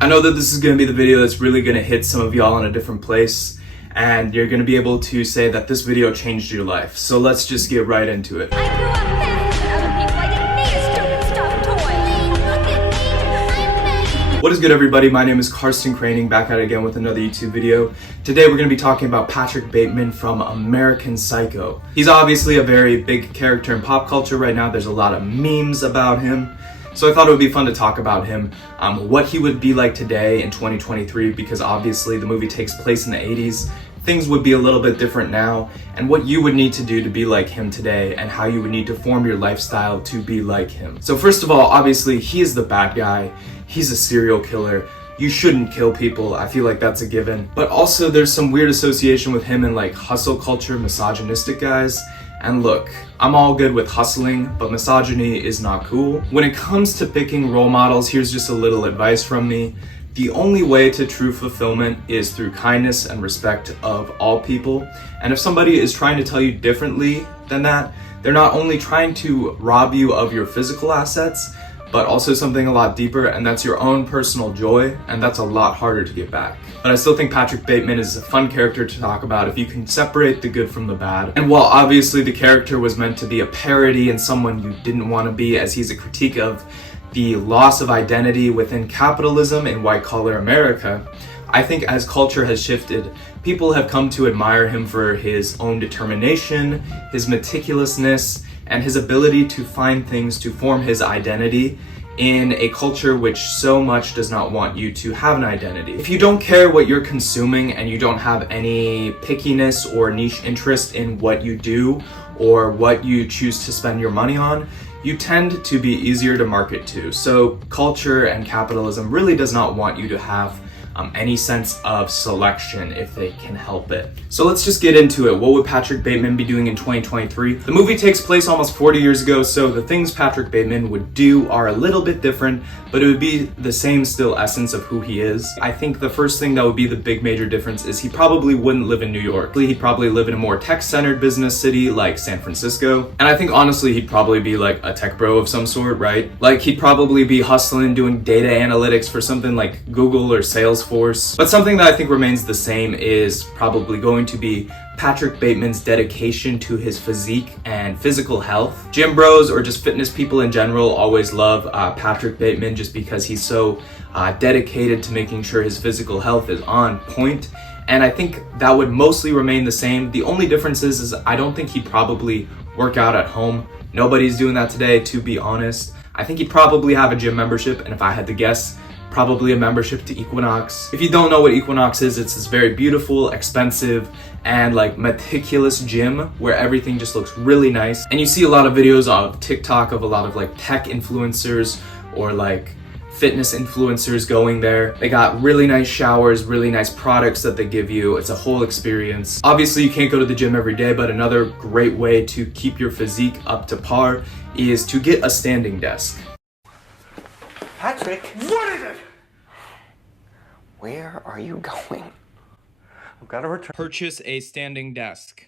I know that this is going to be the video that's really going to hit some of y'all in a different place, and you're going to be able to say that this video changed your life. So let's just get right into it. I grew up faster than other people. I didn't need a stupid stuffed toy. Please look at me. I'm What is good, everybody? My name is Karsten Craning, back at it again with another YouTube video. Today we're going to be talking about Patrick Bateman from American Psycho. He's obviously a very big character in pop culture right now. There's a lot of memes about him. So I thought it would be fun to talk about him, what he would be like today in 2023, because obviously the movie takes place in the 80s. Things would be a little bit different now, and what you would need to do to be like him today, and how you would need to form your lifestyle to be like him. So first of all, obviously, he is the bad guy. He's a serial killer. You shouldn't kill people. I feel like that's a given. But also there's some weird association with him and like hustle culture, misogynistic guys. And look, I'm all good with hustling, but misogyny is not cool. When it comes to picking role models, here's just a little advice from me. The only way to true fulfillment is through kindness and respect of all people. And if somebody is trying to tell you differently than that, they're not only trying to rob you of your physical assets, but also something a lot deeper, and that's your own personal joy, and that's a lot harder to get back. But I still think Patrick Bateman is a fun character to talk about if you can separate the good from the bad. And while obviously the character was meant to be a parody and someone you didn't want to be, as he's a critique of the loss of identity within capitalism in white-collar America, I think as culture has shifted, people have come to admire him for his own determination, his meticulousness, and his ability to find things to form his identity in a culture which so much does not want you to have an identity. If you don't care what you're consuming and you don't have any pickiness or niche interest in what you do or what you choose to spend your money on, you tend to be easier to market to. So culture and capitalism really does not want you to have any sense of selection if they can help it. So let's just get into it. What would Patrick Bateman be doing in 2023? The movie takes place almost 40 years ago, so the things Patrick Bateman would do are a little bit different, but it would be the same still essence of who he is. I think the first thing that would be the big major difference is he probably wouldn't live in New York. He'd probably live in a more tech-centered business city like San Francisco. And I think honestly, he'd probably be like a tech bro of some sort, right? Like he'd probably be hustling, doing data analytics for something like Google or Salesforce. But something that I think remains the same is probably going to be Patrick Bateman's dedication to his physique and physical health. Gym bros or just fitness people in general always love Patrick Bateman just because he's so dedicated to making sure his physical health is on point. And I think that would mostly remain the same. The only difference is I don't think he'd probably work out at home. Nobody's doing that today, to be honest. I think he'd probably have a gym membership, and if I had to guess, probably a membership to Equinox. If you don't know what Equinox is, it's this very beautiful, expensive, and like meticulous gym where everything just looks really nice. And you see a lot of videos of TikTok of a lot of like tech influencers or like fitness influencers going there. They got really nice showers, really nice products that they give you. It's a whole experience. Obviously, you can't go to the gym every day, but another great way to keep your physique up to par is to get a standing desk. Patrick? What is it? Where are you going? I've got to return. Purchase a standing desk.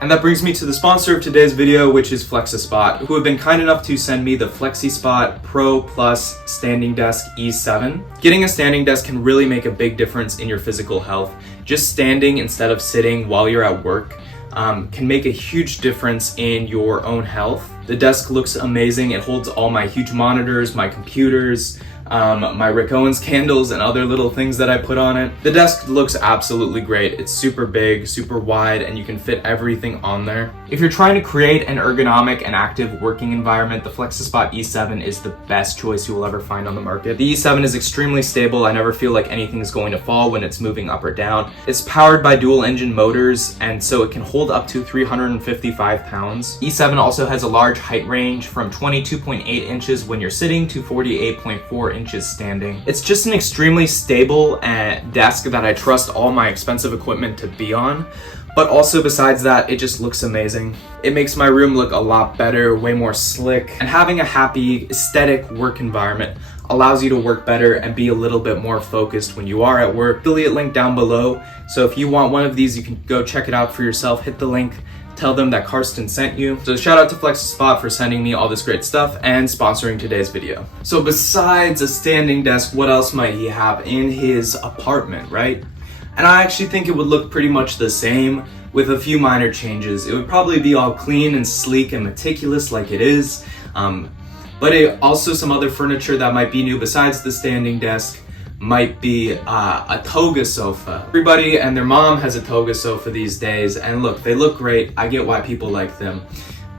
And that brings me to the sponsor of today's video, which is FlexiSpot, who have been kind enough to send me the FlexiSpot Pro Plus Standing Desk E7. Getting a standing desk can really make a big difference in your physical health. Just standing instead of sitting while you're at work can make a huge difference in your own health. The desk looks amazing. It holds all my huge monitors, my computers, my Rick Owens candles, and other little things that I put on it. The desk looks absolutely great. It's super big, super wide, and you can fit everything on there. If you're trying to create an ergonomic and active working environment, the FlexiSpot E7 is the best choice you will ever find on the market. The E7 is extremely stable. I never feel like anything is going to fall when it's moving up or down. It's powered by dual engine motors, and so it can hold up to 355 pounds. E7 also has a large height range from 22.8 inches when you're sitting to 48.4 inches standing. It's just an extremely stable desk that I trust all my expensive equipment to be on. But also besides that, it just looks amazing. It makes my room look a lot better, way more slick. And having a happy, aesthetic work environment allows you to work better and be a little bit more focused when you are at work. Affiliate link down below. So if you want one of these, you can go check it out for yourself. Hit the link, tell them that Karsten sent you. So shout out to FlexiSpot for sending me all this great stuff and sponsoring today's video. So besides a standing desk, what else might he have in his apartment, right? And I actually think it would look pretty much the same with a few minor changes. It would probably be all clean and sleek and meticulous like it is. But also some other furniture that might be new besides the standing desk might be a toga sofa. Everybody and their mom has a toga sofa these days, and look, they look great. I get why people like them,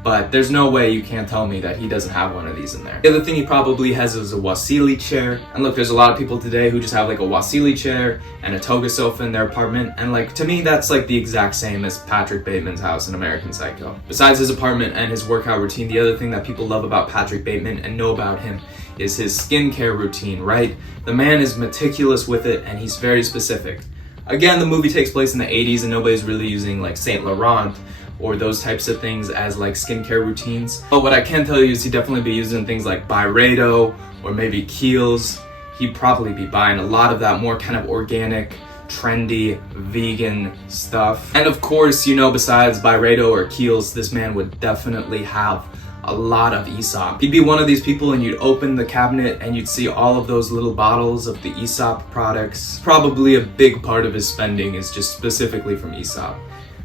but there's no way you can't tell me that he doesn't have one of these in there. The other thing he probably has is a Wasili chair. And look, there's a lot of people today who just have like a Wasili chair and a toga sofa in their apartment, and like to me that's like the exact same as Patrick Bateman's house in American Psycho. Besides his apartment and his workout routine, the other thing that people love about Patrick Bateman and know about him is his skincare routine, right? The man is meticulous with it and he's very specific. Again, the movie takes place in the 80s and nobody's really using like Saint Laurent or those types of things as like skincare routines. But what I can tell you is he'd definitely be using things like Byredo or maybe Kiehl's. He'd probably be buying a lot of that more kind of organic, trendy, vegan stuff. And of course, you know, besides Byredo or Kiehl's, this man would definitely have a lot of Aesop. He'd be one of these people and you'd open the cabinet and you'd see all of those little bottles of the Aesop products. Probably a big part of his spending is just specifically from Aesop.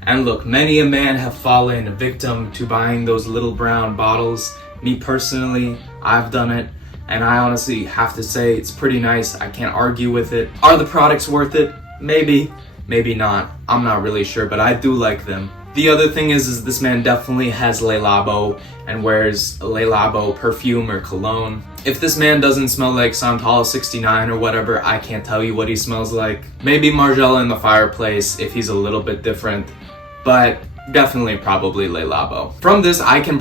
And look, many a man have fallen victim to buying those little brown bottles. Me personally, I've done it, and I honestly have to say it's pretty nice. I can't argue with it. Are the products worth it? Maybe, maybe not. I'm not really sure, but I do like them. The other thing is this man definitely has Le Labo and wears Le Labo perfume or cologne. If this man doesn't smell like Santal 69 or whatever, I can't tell you what he smells like. Maybe Margiela in the Fireplace if he's a little bit different, but definitely probably Le Labo. From this, you can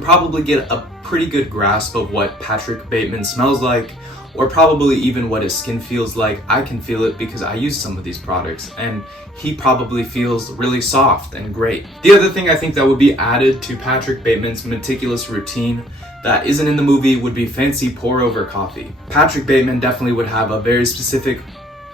probably get a pretty good grasp of what Patrick Bateman smells like, or probably even what his skin feels like. I can feel it because I use some of these products, and he probably feels really soft and great. The other thing I think that would be added to Patrick Bateman's meticulous routine that isn't in the movie would be fancy pour-over coffee. Patrick Bateman definitely would have a very specific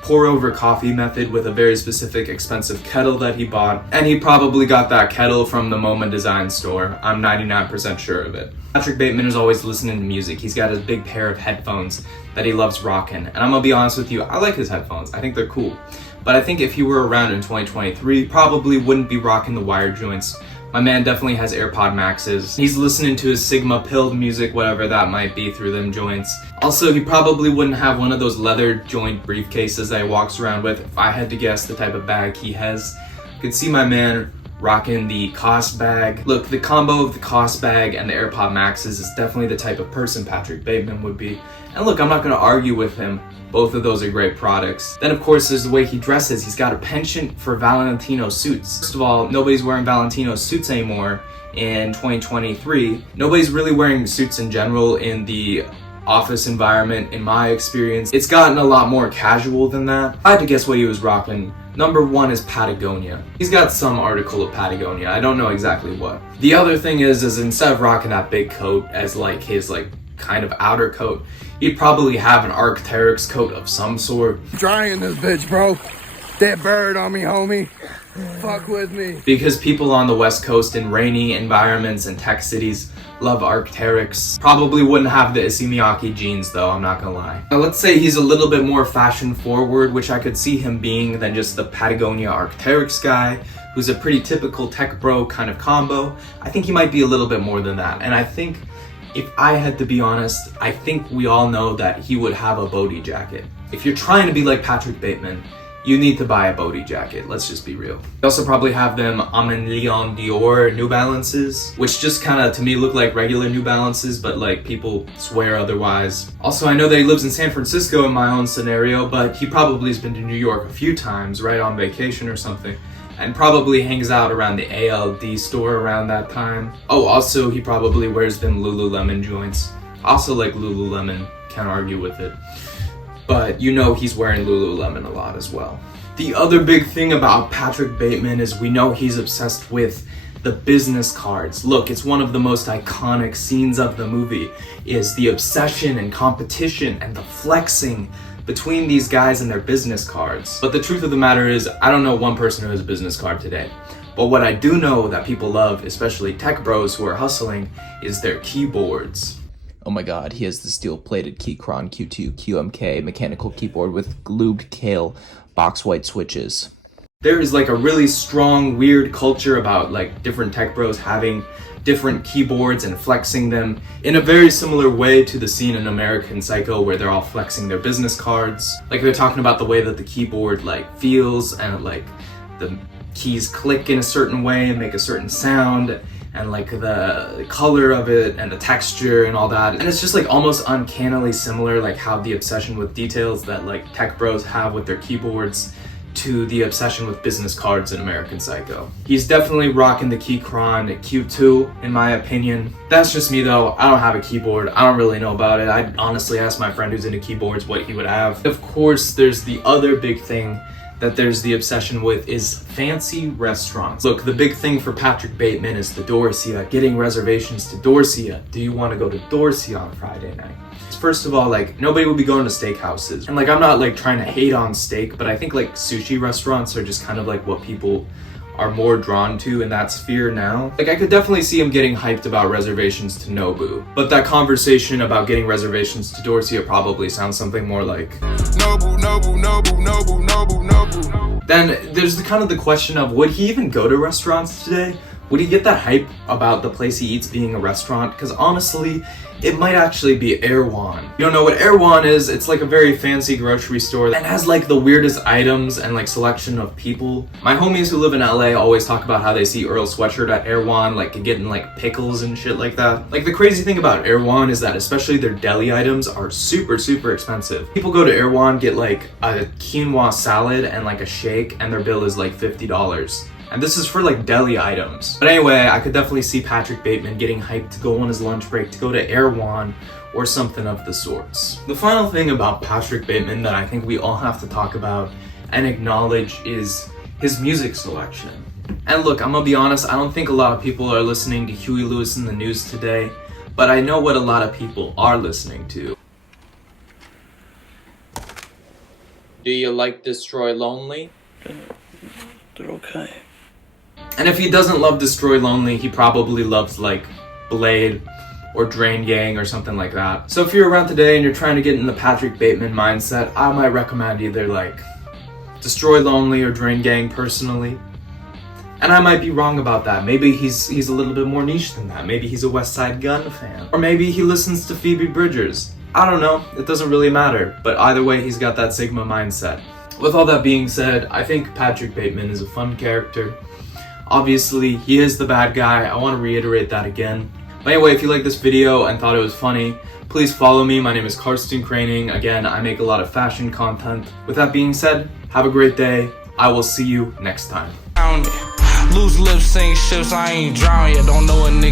pour-over coffee method with a very specific expensive kettle that he bought, and he probably got that kettle from the MoMA design store. I'm 99% sure of it. Patrick Bateman is always listening to music. He's got his big pair of headphones that he loves rocking, and I'm gonna be honest with you, I like his headphones. I think they're cool. But I think if he were around in 2023, probably wouldn't be rocking the wire joints. My man definitely has AirPod Maxes. He's listening to his Sigma pilled music, whatever that might be, through them joints. Also, he probably wouldn't have one of those leather joint briefcases that he walks around with. If I had to guess the type of bag he has, I could see my man rocking the Cost bag. Look, the combo of the Cost bag and the AirPod Maxes is definitely the type of person Patrick Bateman would be. And look, I'm not gonna argue with him. Both of those are great products. Then of course there's the way he dresses. He's got a penchant for Valentino suits. First of all, nobody's wearing Valentino suits anymore in 2023. Nobody's really wearing suits in general in the office environment, in my experience. It's gotten a lot more casual than that. I had to guess what he was rocking. Number one is Patagonia. He's got some article of Patagonia. I don't know exactly what. The other thing is instead of rocking that big coat as like his kind of outer coat, he'd probably have an Arc'teryx coat of some sort. Drying this bitch, bro. That bird on me, homie. Fuck with me. Because people on the West Coast in rainy environments and tech cities love Arc'teryx. Probably wouldn't have the Issey Miyake jeans though, I'm not gonna lie. Now let's say he's a little bit more fashion forward, which I could see him being than just the Patagonia Arc'teryx guy, who's a pretty typical tech bro kind of combo. I think he might be a little bit more than that. And I think, if I had to be honest, I think we all know that he would have a Bodhi jacket. If you're trying to be like Patrick Bateman, you need to buy a Bodhi jacket, let's just be real. You also probably have them Amin Leon Dior New Balances, which just kind of to me look like regular New Balances, but like people swear otherwise. Also, I know that he lives in San Francisco in my own scenario, but he probably has been to New York a few times, right, on vacation or something, and probably hangs out around the ALD store around that time. Oh, also he probably wears them Lululemon joints. Also like Lululemon, can't argue with it. But you know he's wearing Lululemon a lot as well. The other big thing about Patrick Bateman is we know he's obsessed with the business cards. Look, it's one of the most iconic scenes of the movie, is the obsession and competition and the flexing between these guys and their business cards. But the truth of the matter is, I don't know one person who has a business card today. But what I do know that people love, especially tech bros who are hustling, is their keyboards. Oh my god, he has the steel-plated Keychron Q2 QMK mechanical keyboard with lubed Kale box white switches. There is like a really strong, weird culture about like different tech bros having different keyboards and flexing them in a very similar way to the scene in American Psycho where they're all flexing their business cards. Like they're talking about the way that the keyboard like feels and like the keys click in a certain way and make a certain sound and like the color of it and the texture and all that. And it's just like almost uncannily similar, like how the obsession with details that like tech bros have with their keyboards to the obsession with business cards in American Psycho. He's definitely rocking the Keychron Q2 in my opinion. That's just me though. I don't have a keyboard. I don't really know about it. I'd honestly ask my friend who's into keyboards what he would have. Of course, there's the other big thing that there's the obsession with is fancy restaurants. Look, the big thing for Patrick Bateman is the Dorsia, getting reservations to Dorsia. Do you want to go to Dorsia on Friday night? First of all, like, nobody would be going to steakhouses. And like, I'm not like trying to hate on steak, but I think like sushi restaurants are just kind of like what people are more drawn to in that sphere now. Like, I could definitely see him getting hyped about reservations to Nobu, but that conversation about getting reservations to Dorsia probably sounds something more like Nobu, Nobu, Nobu, Nobu, Nobu, Nobu. Then there's the kind of the question of, would he even go to restaurants today? Would he get that hype about the place he eats being a restaurant? Because honestly, it might actually be Erewhon. You don't know what Erewhon is? It's like a very fancy grocery store that has like the weirdest items and like selection of people. My homies who live in LA always talk about how they see Earl Sweatshirt at Erewhon, like getting like pickles and shit like that. Like the crazy thing about Erewhon is that especially their deli items are super, super expensive. People go to Erewhon, get like a quinoa salad and like a shake, and their bill is like $50. And this is for like deli items. But anyway, I could definitely see Patrick Bateman getting hyped to go on his lunch break to go to Erewhon or something of the sorts. The final thing about Patrick Bateman that I think we all have to talk about and acknowledge is his music selection. And look, I'm gonna be honest, I don't think a lot of people are listening to Huey Lewis in the News today, but I know what a lot of people are listening to. Do you like Destroy Lonely? They're okay. And if he doesn't love Destroy Lonely, he probably loves like Blade or Drain Gang or something like that. So if you're around today and you're trying to get in the Patrick Bateman mindset, I might recommend either like Destroy Lonely or Drain Gang personally. And I might be wrong about that. Maybe he's a little bit more niche than that. Maybe he's a West Side Gun fan. Or maybe he listens to Phoebe Bridgers. I don't know, it doesn't really matter. But either way, he's got that Sigma mindset. With all that being said, I think Patrick Bateman is a fun character. Obviously, he is the bad guy. I want to reiterate that again. But anyway, if you liked this video and thought it was funny, please follow me. My name is Karsten Craning. Again, I make a lot of fashion content. With that being said, have a great day. I will see you next time. Loose lips, sink ships, I ain't drowned yet. Don't know a nigga.